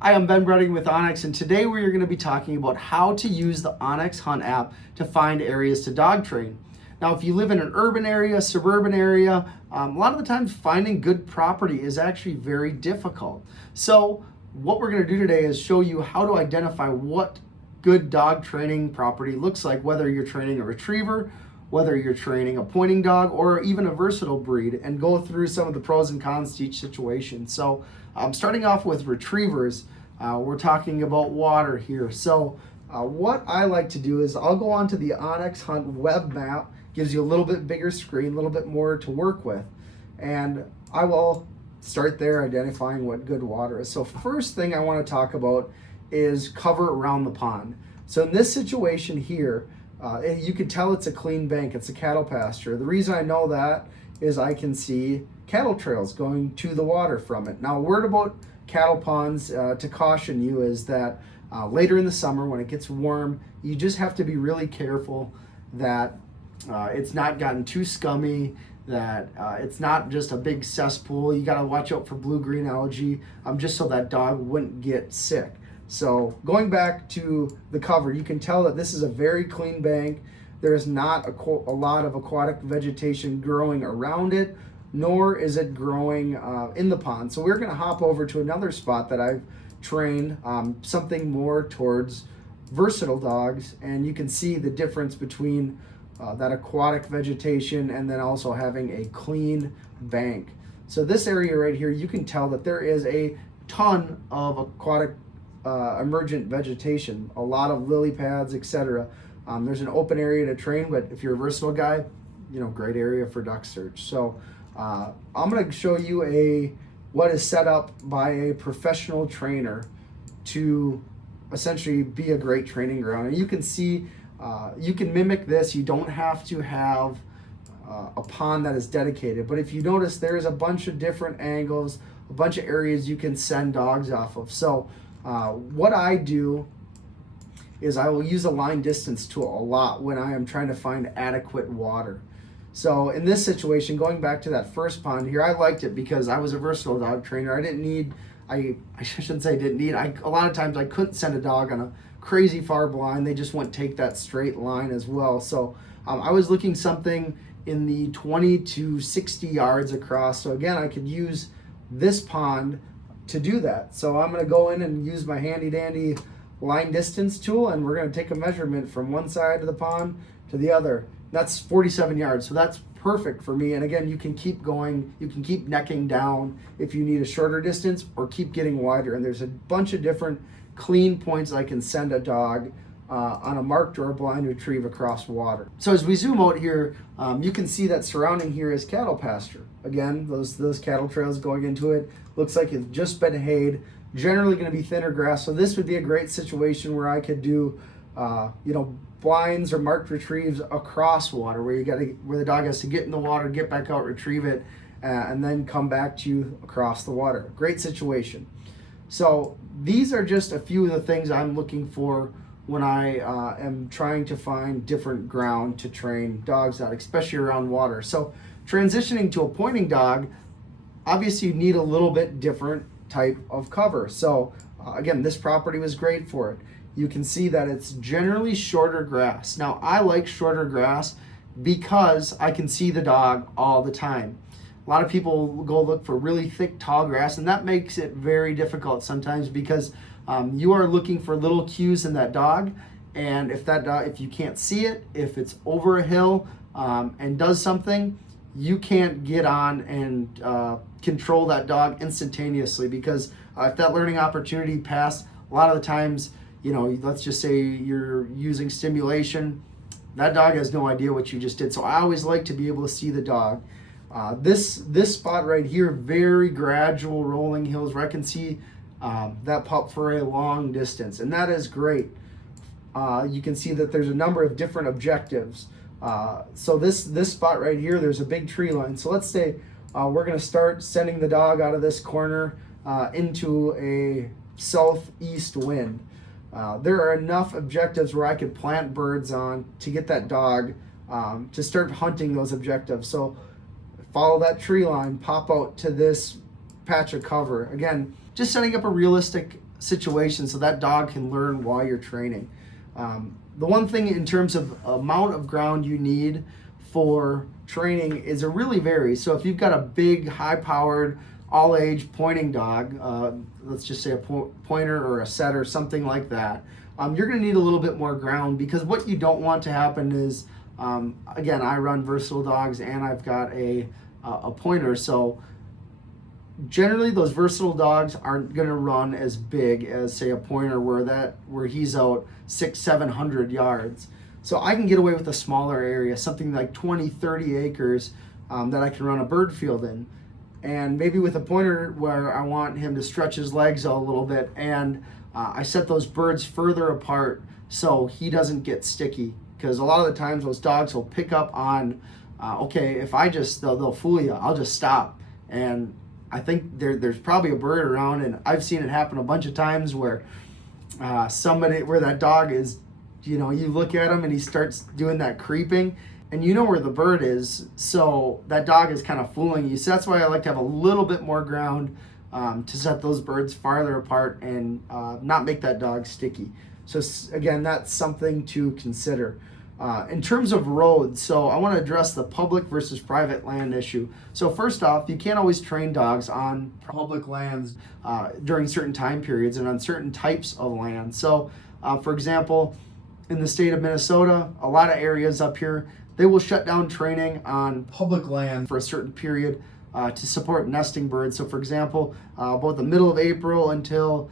Hi, I'm Ben Bredding with onX, and today we are going to be talking about how to use the onX Hunt app to find areas to dog train. Now, if you live in an urban area, suburban area, a lot of the times finding good property is actually very difficult. So what we're going to do today is show you how to identify what good dog training property looks like, whether you're training a retriever, whether you're training a pointing dog, or even a versatile breed, and go through some of the pros and cons to each situation. So starting off with retrievers, we're talking about water here. So what I like to do is I'll go onto the onX Hunt web map, gives you a little bit bigger screen, a little bit more to work with, and I will start there identifying what good water is. So first thing I want to talk about is cover around the pond. So in this situation here, you can tell it's a clean bank, it's a cattle pasture. The reason I know that is I can see cattle trails going to the water from it. Now, a word about cattle ponds to caution you is that later in the summer when it gets warm, you just have to be really careful that it's not gotten too scummy, that it's not just a big cesspool. You got to watch out for blue-green algae, just so that dog wouldn't get sick. So going back to the cover, you can tell that this is a very clean bank. There is not a lot of aquatic vegetation growing around it, nor is it growing in the pond. So we're going to hop over to another spot that I've trained, something more towards versatile dogs, and you can see the difference between that aquatic vegetation and then also having a clean bank. So this area right here, you can tell that there is a ton of aquatic emergent vegetation, a lot of lily pads, etc. There's an open area to train, but if you're a versatile guy, great area for duck search. So I'm going to show you what is set up by a professional trainer to essentially be a great training ground. And you can see, you can mimic this. You don't have to have a pond that is dedicated, but if you notice, there's a bunch of different angles, a bunch of areas you can send dogs off of. So what I do is I will use a line distance tool a lot when I am trying to find adequate water. So in this situation, going back to that first pond here, I liked it because I was a versatile dog trainer. I didn't need, I shouldn't say didn't need, a lot of times I couldn't send a dog on a crazy far blind. They just wouldn't take that straight line as well. So I was looking something in the 20 to 60 yards across. So again, I could use this pond to do that. So I'm going to go in and use my handy dandy line distance tool, and we're going to take a measurement from one side of the pond to the other. That's 47 yards, so that's perfect for me. And again, you can keep going, you can keep necking down if you need a shorter distance, or keep getting wider. And there's a bunch of different clean points I can send a dog on a marked or a blind retrieve across water. So as we zoom out here, you can see that surrounding here is cattle pasture. Again, those cattle trails going into it, looks like it's just been hayed. Generally going to be thinner grass, so this would be a great situation where I could do blinds or marked retrieves across water, where the dog has to get in the water, get back out, retrieve it, and then come back to you across the water. Great situation. So these are just a few of the things I'm looking for when I am trying to find different ground to train dogs at, especially around water. So transitioning to a pointing dog, obviously you need a little bit different type of cover. So again, this property was great for it. You can see that it's generally shorter grass. Now, I like shorter grass because I can see the dog all the time. A lot of people go look for really thick, tall grass, and that makes it very difficult sometimes because you are looking for little cues in that dog, and if you can't see it, if it's over a hill and does something, you can't get on and control that dog instantaneously, because if that learning opportunity passed, a lot of the times, let's just say you're using stimulation, that dog has no idea what you just did. So I always like to be able to see the dog. This spot right here, very gradual rolling hills where I can see that pup for a long distance, and that is great. You can see that there's a number of different objectives. So this spot right here, there's a big tree line. So let's say we're going to start sending the dog out of this corner into a southeast wind. There are enough objectives where I could plant birds on to get that dog to start hunting those objectives. So follow that tree line, pop out to this patch of cover. Again, just setting up a realistic situation so that dog can learn while you're training. The one thing in terms of amount of ground you need for training is it really varies. So if you've got a big, high-powered, all-age pointing dog, let's just say a pointer or a setter, something like that, you're going to need a little bit more ground, because what you don't want to happen is, again, I run versatile dogs and I've got a pointer, so generally those versatile dogs aren't going to run as big as, say, a pointer where he's out 600-700 yards. So I can get away with a smaller area, something like 20-30 acres that I can run a bird field in. And maybe with a pointer where I want him to stretch his legs out a little bit, and I set those birds further apart so he doesn't get sticky. Because a lot of the times those dogs will pick up on, okay, if they'll fool you, I'll just stop. And I think there's probably a bird around, and I've seen it happen a bunch of times where where that dog is, you look at him and he starts doing that creeping, and you know where the bird is, so that dog is kind of fooling you. So that's why I like to have a little bit more ground to set those birds farther apart and not make that dog sticky. So again, that's something to consider. In terms of roads, so I want to address the public versus private land issue. So first off, you can't always train dogs on public lands during certain time periods and on certain types of land. So for example, in the state of Minnesota, a lot of areas up here, they will shut down training on public land for a certain period to support nesting birds. So for example, about the middle of April until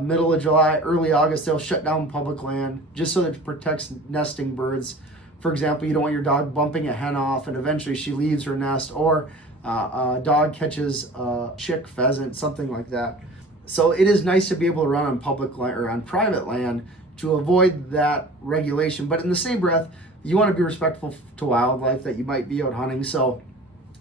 middle of July, early August, they'll shut down public land just so that it protects nesting birds. For example, you don't want your dog bumping a hen off and eventually she leaves her nest, or a dog catches a chick pheasant, something like that. So it is nice to be able to run on public land or on private land to avoid that regulation. But in the same breath, you want to be respectful to wildlife that you might be out hunting. So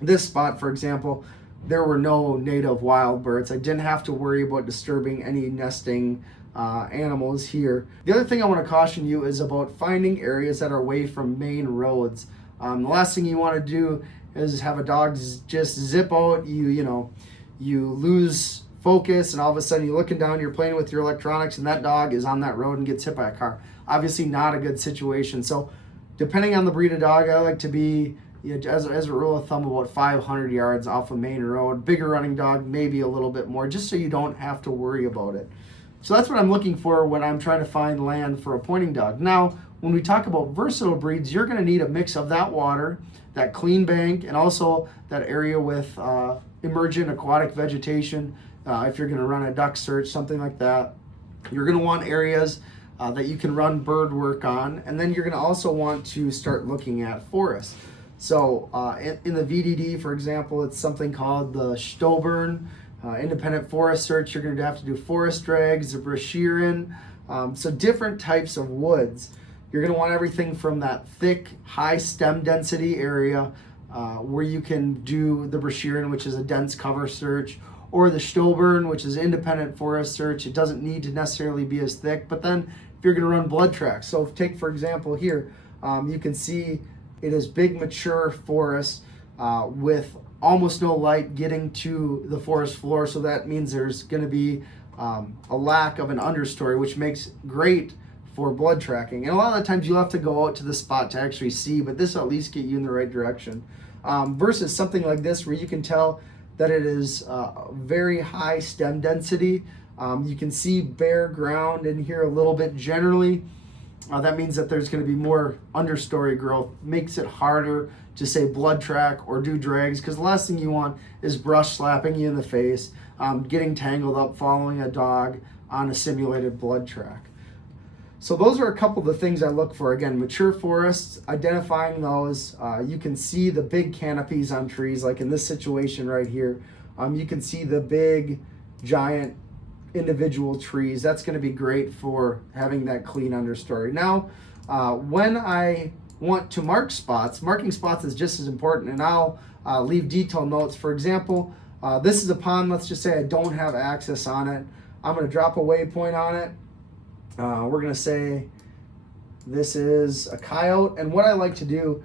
this spot, for example, there were no native wild birds. I didn't have to worry about disturbing any nesting animals here. The other thing I want to caution you is about finding areas that are away from main roads. The last thing you want to do is have a dog just zip out. You lose focus, and all of a sudden you're looking down, you're playing with your electronics, and that dog is on that road and gets hit by a car. Obviously not a good situation. So depending on the breed of dog, I like to be, as a rule of thumb, about 500 yards off a main road. Bigger running dog, maybe a little bit more, just so you don't have to worry about it. So that's what I'm looking for when I'm trying to find land for a pointing dog. Now, when we talk about versatile breeds, you're going to need a mix of that water, that clean bank, and also that area with emergent aquatic vegetation. If you're going to run a duck search, something like that, you're going to want areas that you can run bird work on, and then you're going to also want to start looking at forests. So in the VDD, for example, it's something called the Stoburn Independent Forest Search. You're going to have to do forest drags, the Brashearin, so different types of woods. You're going to want everything from that thick, high stem density area where you can do the Brashearin, which is a dense cover search, or the Stoburn, which is independent forest search. It doesn't need to necessarily be as thick, but then if you're going to run blood tracks, so take for example here, you can see it is big mature forest with almost no light getting to the forest floor, so that means there's going to be a lack of an understory, which makes great for blood tracking. And a lot of the times you'll have to go out to the spot to actually see, but this will at least get you in the right direction. Versus something like this where you can tell that it is very high stem density. You can see bare ground in here a little bit generally. That means that there's going to be more understory growth. Makes it harder to say blood track or do drags, because the last thing you want is brush slapping you in the face, getting tangled up following a dog on a simulated blood track. So those are a couple of the things I look for. Again, mature forests, identifying those. You can see the big canopies on trees, like in this situation right here. You can see the big, giant individual trees. That's going to be great for having that clean understory. Now, when I want to mark spots, marking spots is just as important, and I'll leave detail notes. For example, this is a pond. Let's just say I don't have access on it. I'm going to drop a waypoint on it. We're going to say this is a coyote, and what I like to do,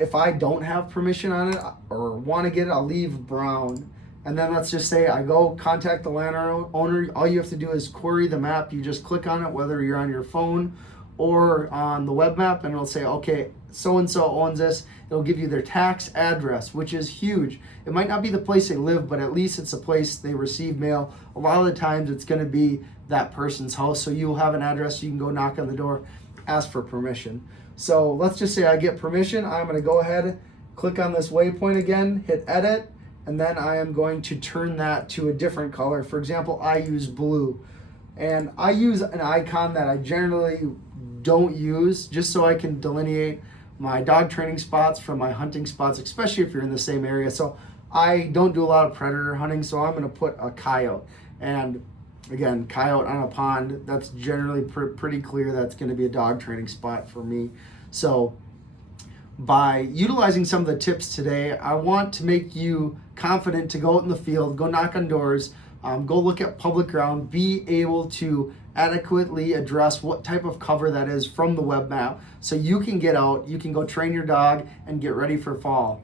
if I don't have permission on it or want to get it, I'll leave brown. And then let's just say I go contact the landowner. All you have to do is query the map. You just click on it, whether you're on your phone or on the web map, and it'll say, okay, so-and-so owns this. It'll give you their tax address, which is huge. It might not be the place they live, but at least it's a place they receive mail. A lot of the times it's gonna be that person's house. So you'll have an address, you can go knock on the door, ask for permission. So let's just say I get permission. I'm gonna go ahead, click on this waypoint again, hit edit, and then I am going to turn that to a different color. For example, I use blue. And I use an icon that I generally don't use, just so I can delineate my dog training spots from my hunting spots, especially if you're in the same area. So I don't do a lot of predator hunting, so I'm gonna put a coyote. And again, coyote on a pond, that's generally pretty clear that's gonna be a dog training spot for me. So by utilizing some of the tips today, I want to make you confident to go out in the field, go knock on doors, go look at public ground, be able to adequately address what type of cover that is from the web map, so you can get out, you can go train your dog and get ready for fall.